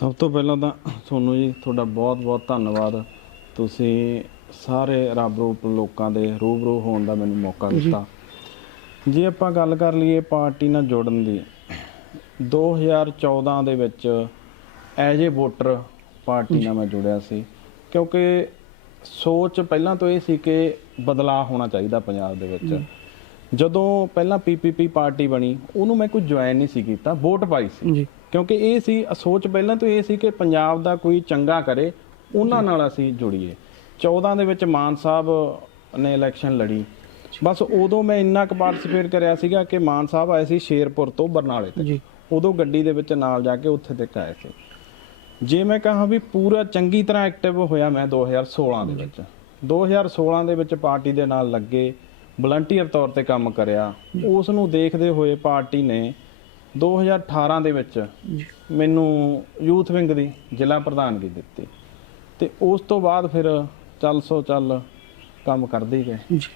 ਸਭ ਤੋਂ ਪਹਿਲਾਂ ਤਾਂ ਤੁਹਾਨੂੰ ਜੀ ਤੁਹਾਡਾ ਬਹੁਤ-ਬਹੁਤ ਧੰਨਵਾਦ। ਤੁਸੀਂ ਸਾਰੇ ਰੱਬ ਰੂਪ ਲੋਕਾਂ ਦੇ ਰੂਬਰੂ ਹੋਣ ਦਾ ਮੈਨੂੰ ਮੌਕਾ ਦਿੱਤਾ। ਜੇ ਆਪਾਂ ਗੱਲ ਕਰ ਲਈਏ ਪਾਰਟੀ ਨਾਲ ਜੁੜਨ ਦੀ 2014 ਦੇ ਵਿੱਚ ਐਜ ਏ ਵੋਟਰ ਪਾਰਟੀ ਨਾਲ ਮੈਂ ਜੁੜਿਆ ਸੀ। ਕਿਉਂਕਿ ਸੋਚ ਪਹਿਲਾਂ ਤੋਂ ਇਹ ਸੀ ਕਿ ਬਦਲਾਅ ਹੋਣਾ ਚਾਹੀਦਾ ਪੰਜਾਬ ਦੇ ਵਿੱਚ। ਜਦੋਂ ਪਹਿਲਾਂ ਪੀਪੀਪੀ ਪਾਰਟੀ ਬਣੀ ਉਹਨੂੰ ਮੈਂ ਕੋਈ ਜੁਆਇਨ ਨਹੀਂ ਸੀ ਕੀਤਾ ਵੋਟ ਪਾਈ ਸੀ। ਜੀ। ਕਿਉਂਕਿ ਇਹ ਸੀ ਸੋਚ ਪਹਿਲਾਂ ਤੋਂ ਇਹ ਸੀ ਕਿ ਪੰਜਾਬ ਦਾ ਕੋਈ ਚੰਗਾ ਕਰੇ ਉਹਨਾਂ ਨਾਲ ਅਸੀਂ ਜੁੜੀਏ। 14 ਦੇ ਵਿੱਚ ਮਾਨ ਸਾਹਿਬ ਨੇ ਇਲੈਕਸ਼ਨ ਲੜੀ। ਬਸ ਉਦੋਂ ਮੈਂ ਇੰਨਾ ਕੁ ਪਾਰਟਿਸਿਪੇਟ ਕਰਿਆ ਸੀਗਾ ਕਿ ਮਾਨ ਸਾਹਿਬ ਆਏ ਸੀ ਸ਼ੇਰਪੁਰ ਤੋਂ ਬਰਨਾਲੇ ਤੇ ਜੀ। ਉਦੋਂ ਗੱਡੀ ਦੇ ਵਿੱਚ ਨਾਲ ਜਾ ਕੇ ਉੱਥੇ ਤੱਕ ਆਏ ਸੀ। ਜੇ ਮੈਂ ਕਹਾਂ ਵੀ ਪੂਰਾ ਚੰਗੀ ਤਰ੍ਹਾਂ ਐਕਟਿਵ ਹੋਇਆ ਮੈਂ 2016 ਦੇ ਵਿੱਚ। 2016 ਦੇ ਵਿੱਚ ਪਾਰਟੀ ਦੇ ਨਾਲ ਲੱਗੇ ਵਲੰਟੀਅਰ ਤੌਰ ਤੇ ਕੰਮ ਕਰਿਆ। ਉਸ ਨੂੰ ਦੇਖਦੇ ਹੋਏ ਪਾਰਟੀ ਨੇ 2018 ਦੇ ਵਿੱਚ ਮੈਨੂੰ ਯੂਥ ਵਿੰਗ ਦੀ ਜ਼ਿਲ੍ਹਾ ਪ੍ਰਧਾਨਗੀ ਦਿੱਤੀ ਤੇ ਉਸ ਤੋਂ ਬਾਅਦ ਫਿਰ ਚੱਲ ਸੋ ਚੱਲ ਕੰਮ ਕਰਦੇ ਗਏ ਜੀ।